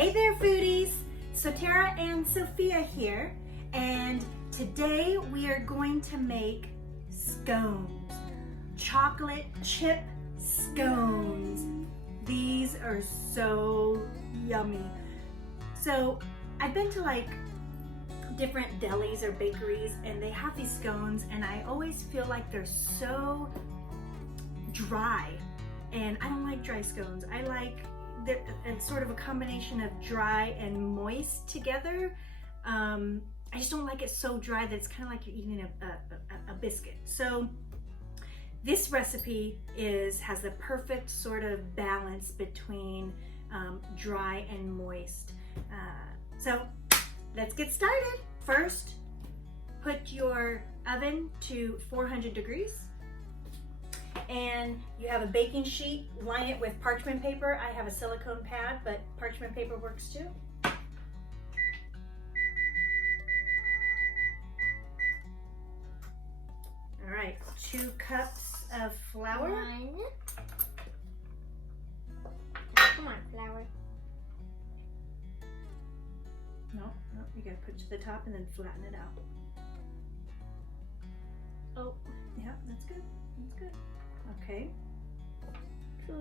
Hey there foodies, Sotera and Sophia here, and today we are going to make scones, chocolate chip scones. These are so yummy. So I've been to like different delis or bakeries and they have these scones and I always feel like they're so dry, and I don't like dry scones. I like it's sort of a combination of dry and moist together. I just don't like it so dry that it's kind of like you're eating a biscuit. So this recipe has the perfect sort of balance between dry and moist. So let's get started. First, put your oven to 400 degrees. And you have a baking sheet, line it with parchment paper. I have a silicone pad, but parchment paper works too. All right, 2 cups of flour. One. Come on, flour. No, you gotta put it to the top and then flatten it out. Oh, yeah, that's good, that's good. Okay. 2.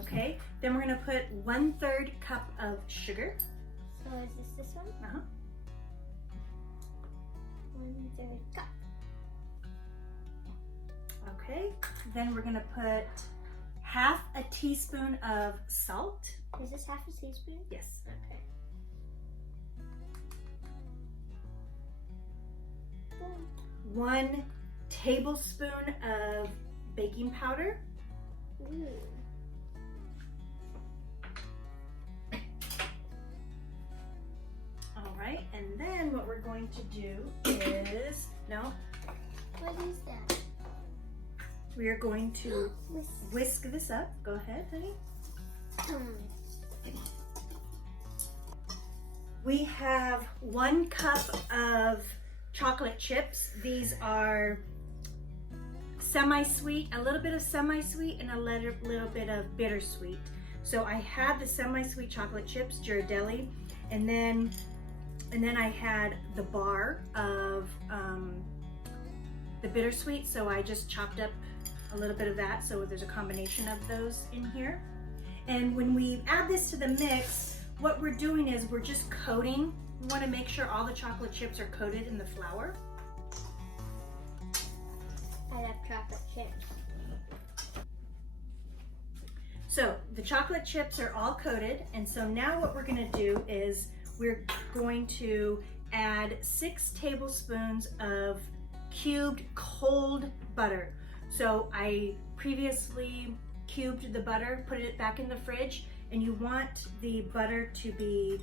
Okay, then we're gonna put 1/3 cup of sugar. So is this one? Uh-huh. 1/3 cup. Okay, then we're gonna put half a teaspoon of salt. Is this half a teaspoon? Yes. Okay. Boom. 1 tablespoon of baking powder. Ooh. All right, and then what we're going to do is, What is that? we are going to whisk this up. Go ahead, honey. We have 1 cup of chocolate chips. These are semi-sweet, a little bit of semi-sweet and a little bit of bittersweet. So I had the semi-sweet chocolate chips, Ghirardelli, and then I had the bar of the bittersweet, so I just chopped up a little bit of that, so there's a combination of those in here. And when we add this to the mix, what we're doing is we're just coating. We want to make sure all the chocolate chips are coated in the flour. I love chocolate chips. So the chocolate chips are all coated, and so now what we're going to do is we're going to add 6 tablespoons of cubed cold butter. So I previously cubed the butter, put it back in the fridge, and you want the butter to be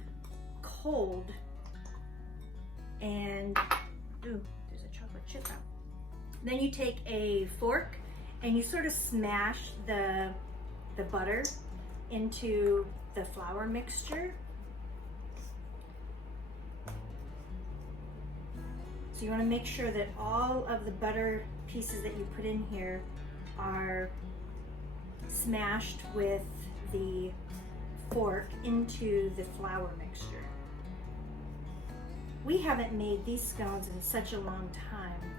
cold. And ooh, there's a chocolate chip out. Then you take a fork and you sort of smash the butter into the flour mixture. So you want to make sure that all of the butter pieces that you put in here are smashed with the fork into the flour mixture. We haven't made these scones in such a long time,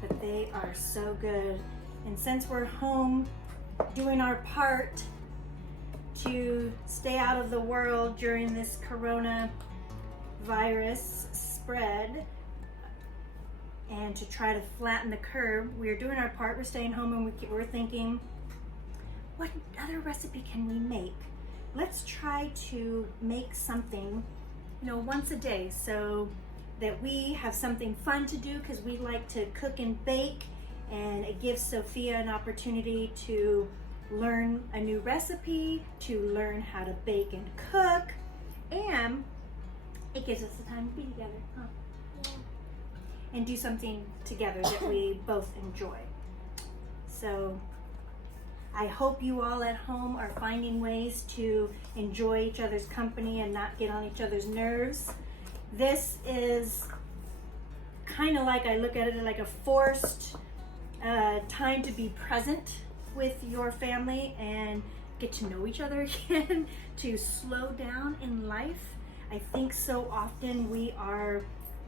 but they are so good. And since we're home doing our part to stay out of the world during this coronavirus spread and to try to flatten the curve, we're doing our part. We're staying home and we're thinking, what other recipe can we make? Let's try to make something, once a day, so that we have something fun to do, because we like to cook and bake, and it gives Sophia an opportunity to learn a new recipe, to learn how to bake and cook, and it gives us the time to be together, huh? Yeah. And do something together that we both enjoy. So I hope you all at home are finding ways to enjoy each other's company and not get on each other's nerves. This is kind of like, I look at it like a forced time to be present with your family and get to know each other again, to slow down in life. I think so often we are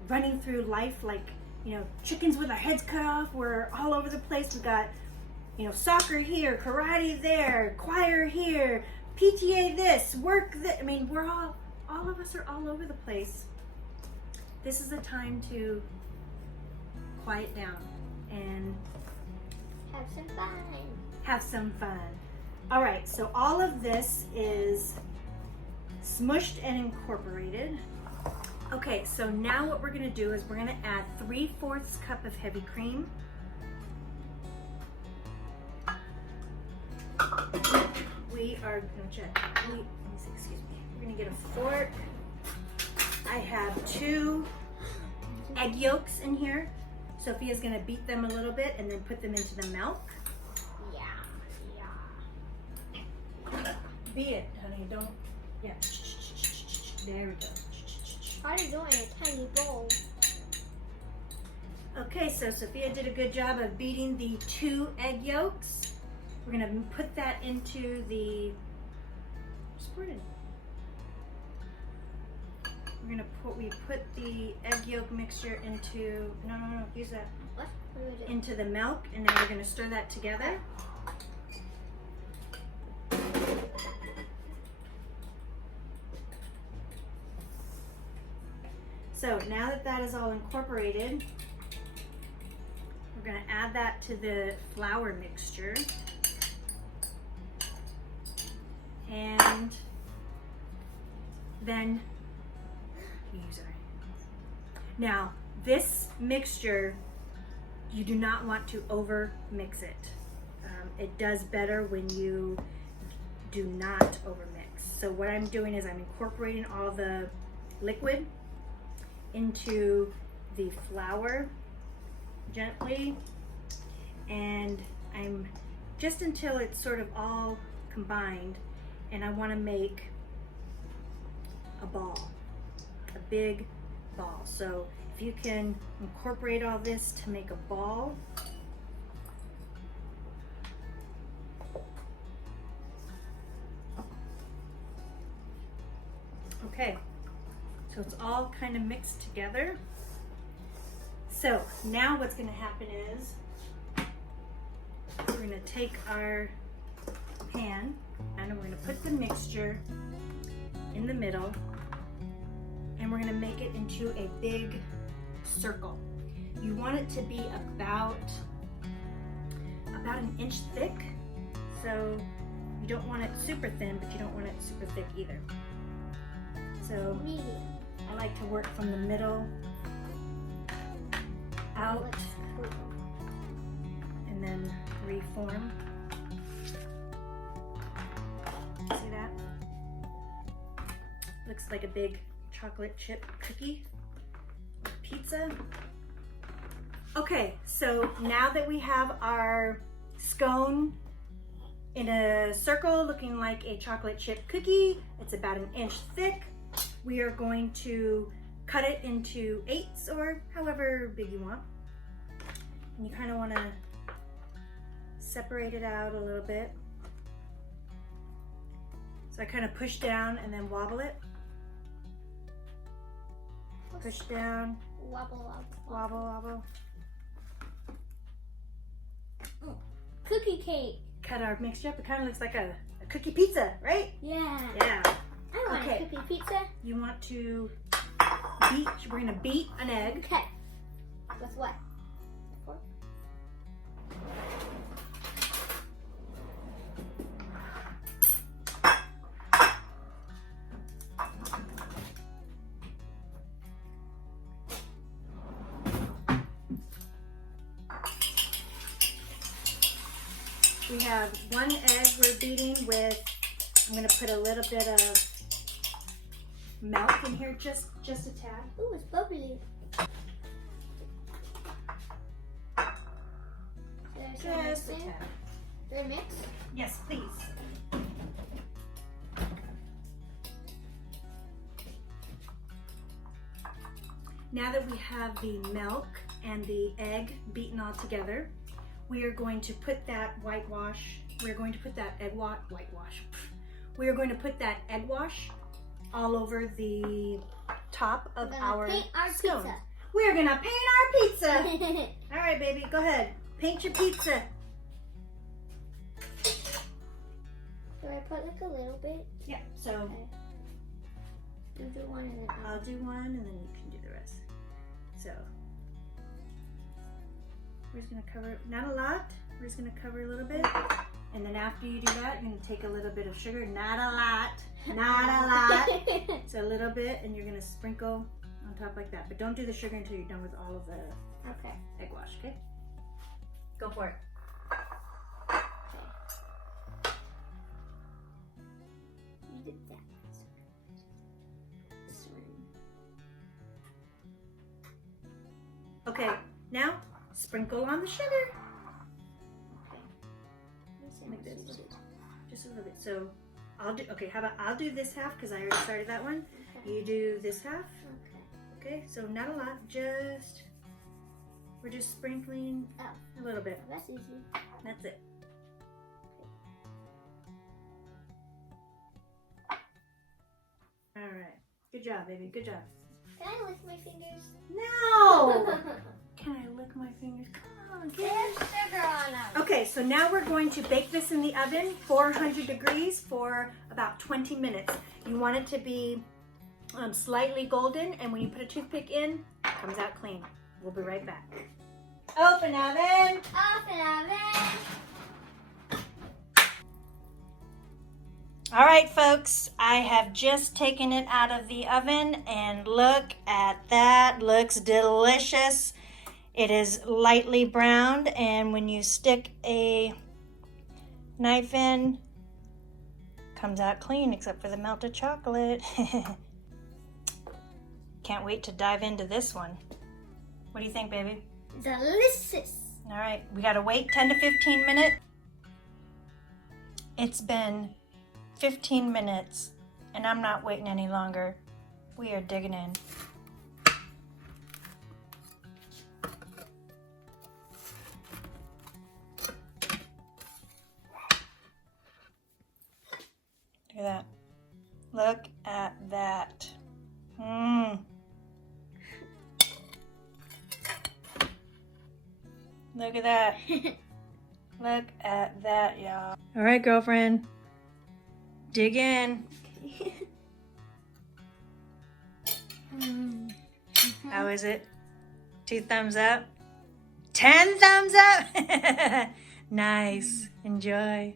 running through life like, you know, chickens with our heads cut off. We're all over the place. We got, you know, soccer here, karate there, choir here, PTA this, work this. I mean, we're all of us are all over the place. This is a time to quiet down and Have some fun. have some fun. All right, so all of this is smushed and incorporated. Okay, so now what we're gonna do is we're gonna add 3/4 cup of heavy cream. We are gonna check. Let me see, excuse me. We're gonna get a fork. I have 2 egg yolks in here. Sophia's gonna beat them a little bit and then put them into the milk. Beat it, honey. Don't. Yeah. There we go. How are you doing a tiny bowl? Okay, so Sophia did a good job of beating the 2 egg yolks. We're gonna put that into the. Spread it. We're gonna put the egg yolk mixture into. No. Use that. What? What do I do? Into the milk, and then we're gonna stir that together. So now that that is all incorporated, we're going to add that to the flour mixture. And then use it. Now, this mixture, you do not want to over mix it. It does better when you do not over mix. So what I'm doing is I'm incorporating all the liquid into the flour gently, and I'm just until it's sort of all combined, and I want to make a ball, a big ball. So if you can incorporate all this to make a ball. Okay. So it's all kind of mixed together. So now what's going to happen is we're going to take our pan and we're going to put the mixture in the middle, and we're going to make it into a big circle. You want it to be about 1 inch thick. So you don't want it super thin, but you don't want it super thick either. So Medium. I like to work from the middle out and then reform. See that? Looks like a big chocolate chip cookie or pizza. Okay, so now that we have our scone in a circle looking like a chocolate chip cookie, it's about 1 inch thick. We are going to cut it into 8s or however big you want. And you kind of want to separate it out a little bit. So I kind of push down and then wobble it. Push down. Wobble. Wobble. Cookie cake. Cut our mixture up. It kind of looks like a cookie pizza, right? Yeah. Yeah. I want Okay. a cookie pizza. You want to beat, we're going to beat an egg. Okay. With what? Fork? We have 1 egg we're beating with, I'm going to put a little bit of milk in here, just a tad. Ooh, it's bubbly. Just a tad. Should I mix? Yes, please. Now that we have the milk and the egg beaten all together, we are going to put that whitewash, we're going to put that whitewash. We are going to put that egg wash all over the top of our scone. Pizza. We're gonna paint our pizza. All right, baby, go ahead. Paint your pizza. Do I put like a little bit? Yeah, so Okay. You do one and then I'll do one and then you can do the rest. So we're just gonna cover, not a lot, we're just gonna cover a little bit. And then after you do that, you're gonna take a little bit of sugar, not a lot, not a lot. So a little bit, and you're gonna sprinkle on top like that. But don't do the sugar until you're done with all of the Okay. egg wash, okay? Go for it. You did that. Okay, now sprinkle on the sugar. Like this. Just a little bit. So I'll do, okay, how about I'll do this half because I already started that one. Okay. You do this half. Okay. Okay, so not a lot, we're just sprinkling a little bit. That's easy. That's it. All right, good job, baby, good job. Can I lick my fingers? No! Can I lick my fingers? Come on, There's kid. sugar on them. Okay, so now we're going to bake this in the oven, 400 degrees for about 20 minutes. You want it to be slightly golden, and when you put a toothpick in, it comes out clean. We'll be right back. Open oven. Open oven. All right, folks, I have just taken it out of the oven, and look at that. Looks delicious. It is lightly browned, and when you stick a knife in, it comes out clean except for the melted chocolate. Can't wait to dive into this one. What do you think, baby? Delicious. All right, we gotta wait 10 to 15 minutes. It's been 15 minutes, and I'm not waiting any longer. We are digging in. Look at that. Look at that. Mmm. Look at that. Look at that, y'all. All right, girlfriend. Dig in. How is it? 2 thumbs up? 10 thumbs up? Nice. Enjoy.